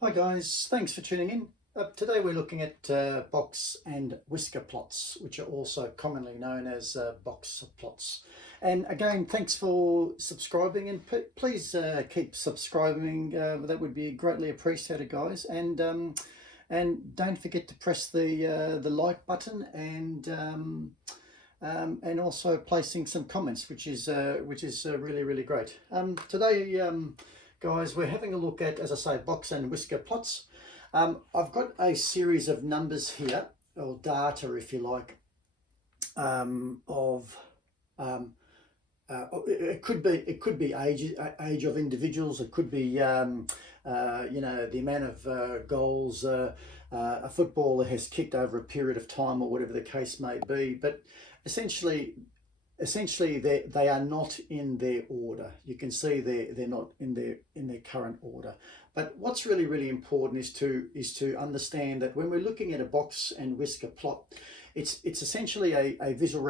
Hi guys, thanks for tuning in. Today we're looking at box and whisker plots, which are also commonly known as box plots. And again, thanks for subscribing, and please keep subscribing. That would be greatly appreciated, guys. And don't forget to press the like button and also placing some comments, which is really great. Today. Guys, we're having a look at, as I say, box and whisker plots. I've got a series of numbers here, or data, if you like, it could be age of individuals. It could be the amount of goals a footballer has kicked over a period of time, or whatever the case may be. But essentially they are not in their order. You can see they're not in their current order. But what's really important is to understand that when we're looking at a box and whisker plot, it's essentially a visual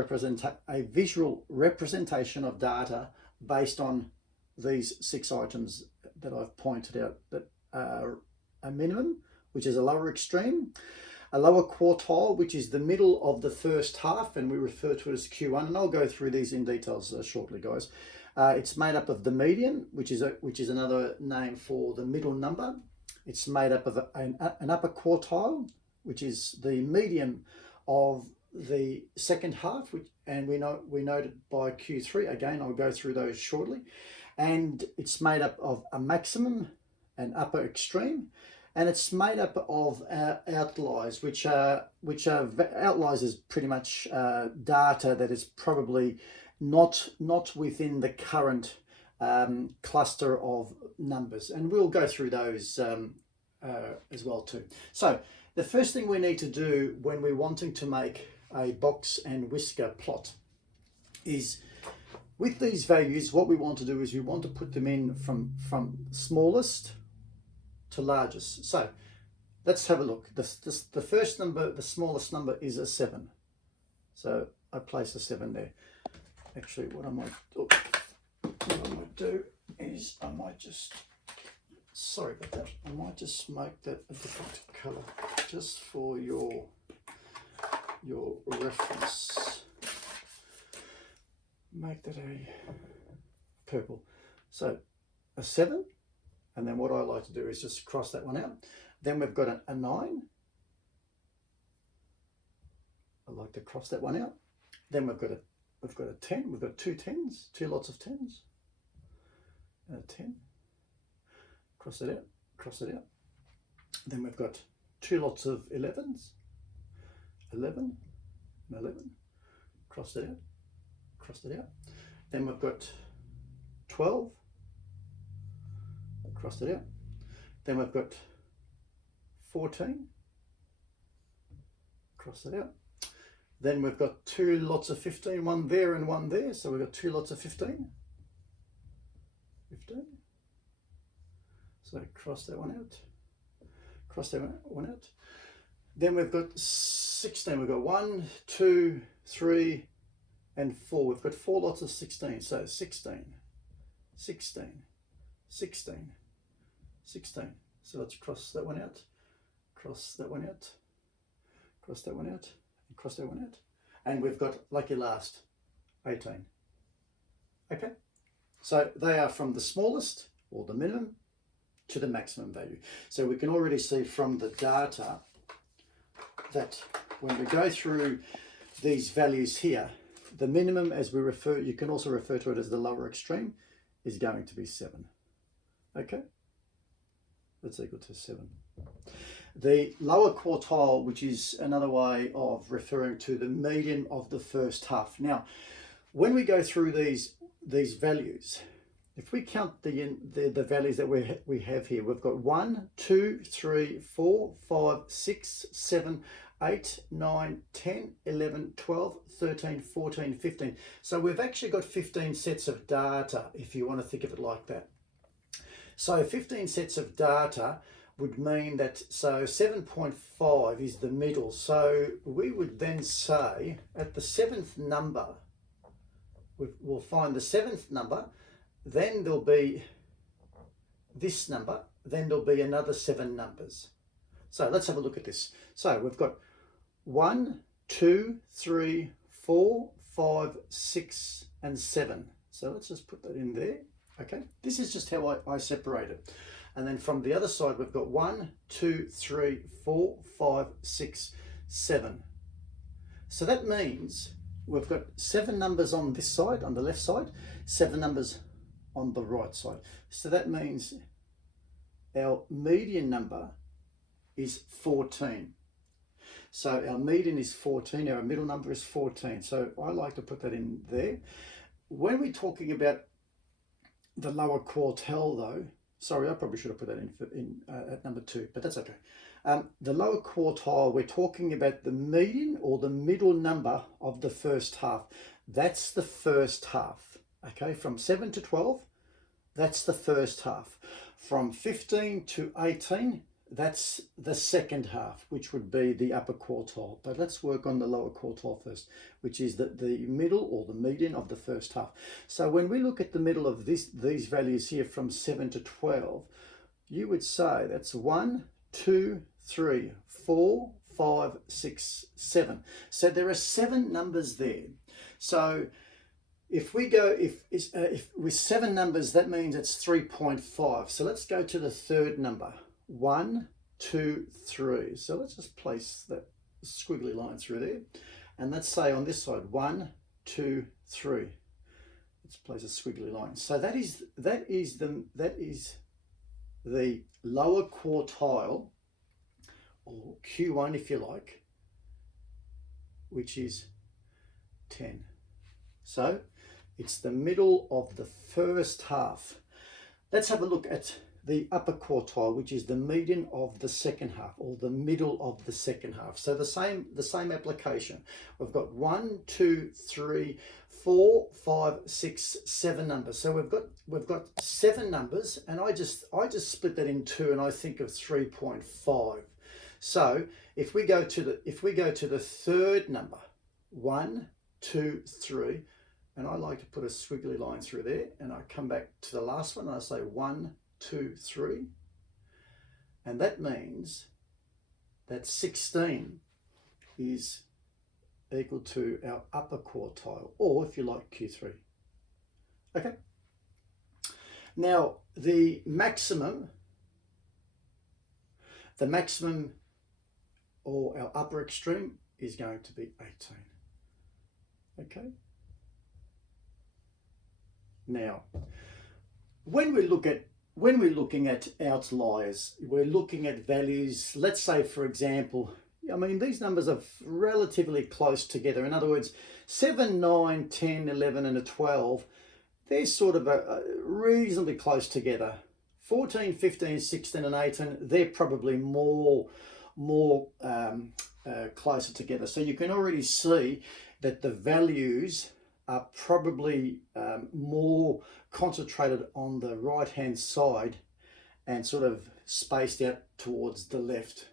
representation of data based on these 6 items that I've pointed out, that are a minimum, which is a lower extreme, a lower quartile, which is the middle of the first half, and we refer to it as Q1, and I'll go through these in details shortly, guys. It's made up of the median, which is another name for the middle number. It's made up of an upper quartile, which is the median of the second half, and we noted by Q3. Again, I'll go through those shortly. And it's made up of a maximum, an upper extreme, and it's made up of outliers, which are outliers is pretty much data that is probably not within the current cluster of numbers, and we'll go through those as well too. So the first thing we need to do when we're wanting to make a box and whisker plot is, with these values, what we want to do is we want to put them in from smallest to largest. So let's have a look. The first number, the smallest number, is a 7. So I place a 7 there. Actually, what I might do is I might just, sorry about that, I might just make that a different color just for your reference. Make that a purple. So a 7. And then what I like to do is just cross that one out. Then we've got a 9. I like to cross that one out. Then we've got a 10. We've got 2 10s, 2 lots of 10s. And a 10. Cross it out, cross it out. Then we've got 2 lots of 11s. 11 and 11. Cross it out, cross it out. Then we've got 12. Crossed it out. Then we've got 14. Cross it out. Then we've got 2 lots of 15, one there and one there. So we've got 2 lots of 15. 15. So cross that one out. Cross that one out. Then we've got 16. We've got 1, 2, 3, and 4. We've got 4 lots of 16. So 16, 16, 16. 16. So let's cross that one out, cross that one out, cross that one out, and cross that one out. And we've got, lucky last, 18. Okay, so they are from the smallest, or the minimum, to the maximum value. So we can already see from the data that when we go through these values here, the minimum, as we refer, you can also refer to it as the lower extreme, is going to be 7. Okay. That's equal to 7. The lower quartile, which is another way of referring to the median of the first half. Now, when we go through these values, if we count the values that we have here, we've got 1, 2, 3, 4, 5, 6, 7, 8, 9, 10, 11, 12, 13, 14, 15. So we've actually got 15 sets of data, if you want to think of it like that. So 15 sets of data would mean that, so 7.5 is the middle. So we would then say at the 7th number, we'll find the 7th number, then there'll be this number, then there'll be another 7 numbers. So let's have a look at this. So we've got 1, 2, 3, 4, 5, 6, and 7. So let's just put that in there. Okay, this is just how I separate it. And then from the other side, we've got 1, 2, 3, 4, 5, 6, 7. So that means we've got 7 numbers on this side, on the left side, 7 numbers on the right side. So that means our median number is 14. So our median is 14, our middle number is 14. So I like to put that in there. When we're talking about the lower quartile though, sorry, I probably should have put that in at number 2, but that's okay. The lower quartile, we're talking about the median or the middle number of the first half. That's the first half, okay? From 7 to 12, that's the first half. From 15 to 18, that's the second half, which would be the upper quartile. But let's work on the lower quartile first, which is the middle or the median of the first half. So when we look at the middle of these values here from 7 to 12, you would say that's 1, 2, 3, 4, 5, 6, 7. So there are 7 numbers there. So if we go, if with 7 numbers, that means it's 3.5. So let's go to the third number. 1, 2, 3. So let's just place that squiggly line through there. And let's say on this side, 1, 2, 3. Let's place a squiggly line. So that is the lower quartile, or Q1 if you like, which is 10. So it's the middle of the first half. Let's have a look at the upper quartile, which is the median of the second half, or the middle of the second half. So the same application. We've got 1, 2, 3, 4, 5, 6, 7 numbers. So we've got 7 numbers, and I just split that in 2, and I think of 3.5. So if we go to the third number, 1, 2, 3, and I like to put a squiggly line through there, and I come back to the last one and I say 1, 2, 3, and that means that 16 is equal to our upper quartile, or if you like, Q3. Okay. Now the maximum or our upper extreme is going to be 18. Okay. Now, when we're looking at outliers, we're looking at values, let's say for example, I mean, these numbers are relatively close together. In other words, 7, 9, 10, 11 and a 12, they're sort of reasonably close together. 14, 15, 16 and 18, they're probably more closer together. So you can already see that the values are probably more concentrated on the right hand side and sort of spaced out towards the left.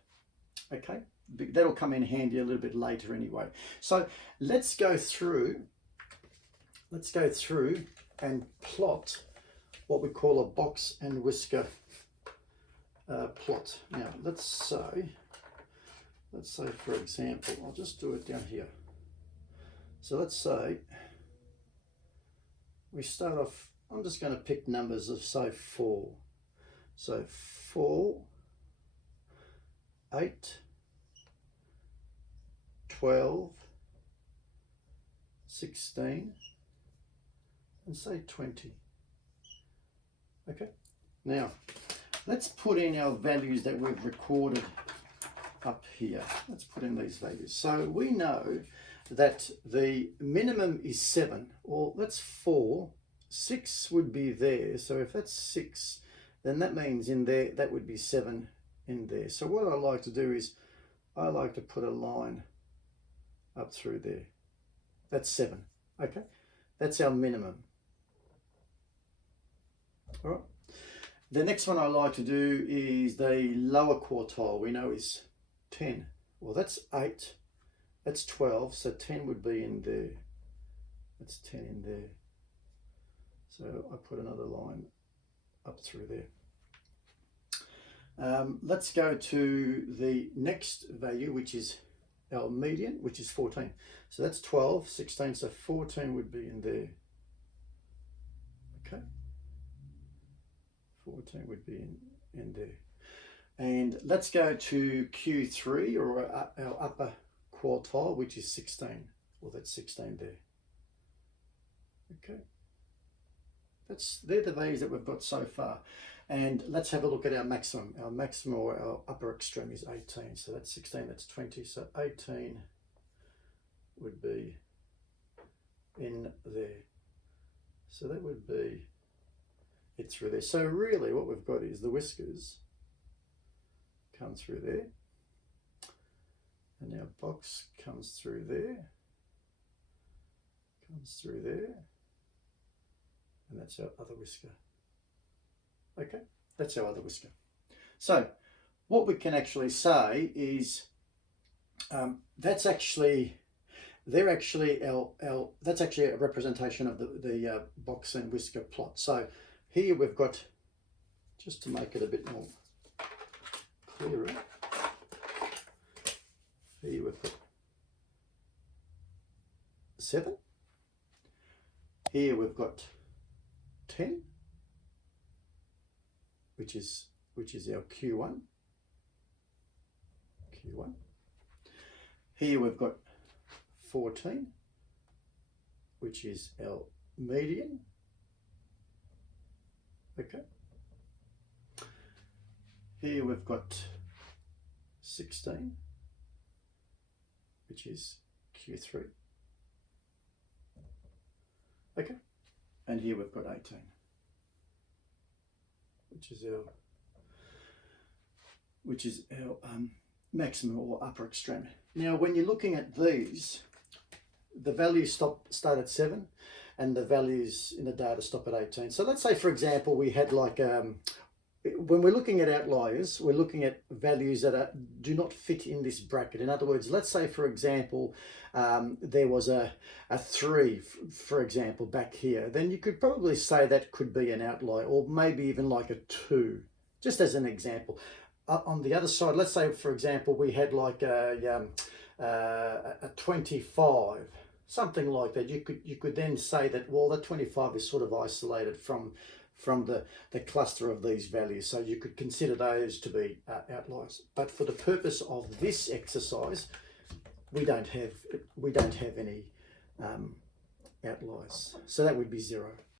Okay, that'll come in handy a little bit later anyway. So let's go through and plot what we call a box and whisker plot. Now let's say for example, I'll just do it down here. So let's say we start off, I'm just going to pick numbers of say 4. So 4, 8, 12, 16, and say 20. Okay, now let's put in our values that we've recorded up here. Let's put in these values. So we know that the minimum is 7, or that's 4. 6 would be there. So if that's 6, then that means in there, that would be 7 in there. So what I like to do is I like to put a line up through there. That's 7. Okay, that's our minimum. All right. The next one I like to do is the lower quartile. We know is 10. Well, that's 8. That's 12. So 10 would be in there. That's 10 in there. So I put another line up through there. Let's go to the next value, which is our median, which is 14. So that's 12, 16, so 14 would be in there. Okay. 14 would be in there. And let's go to Q3, or our upper quartile, which is 16. Well, that's 16 there. Okay. They're the values that we've got so far. And let's have a look at our maximum. Our maximum, or our upper extreme, is 18. So that's 16, that's 20. So 18 would be in there. So that would be it through there. So really what we've got is the whiskers come through there. And our box comes through there. Comes through there. And that's our other whisker. Okay, that's our other whisker. So what we can actually say is that's actually that's actually a representation of the box and whisker plot. So here we've got, just to make it a bit more clearer, here we've got 7. Here we've got 10, which is our Q1. Here we've got 14, which is our median. Okay. Here we've got 16, which is Q3. Okay. And here we've got 18, which is our maximum or upper extreme. Now, when you're looking at these, the values start at 7, and the values in the data stop at 18. So let's say, for example, we had like when we're looking at outliers, we're looking at values that do not fit in this bracket. In other words, let's say, for example, there was a 3, for example, back here. Then you could probably say that could be an outlier, or maybe even like a 2, just as an example. On the other side, let's say, for example, we had like a 25, something like that. You could then say that, well, that 25 is sort of isolated from the cluster of these values, so you could consider those to be outliers. But for the purpose of this exercise, we don't have any outliers, so that would be 0.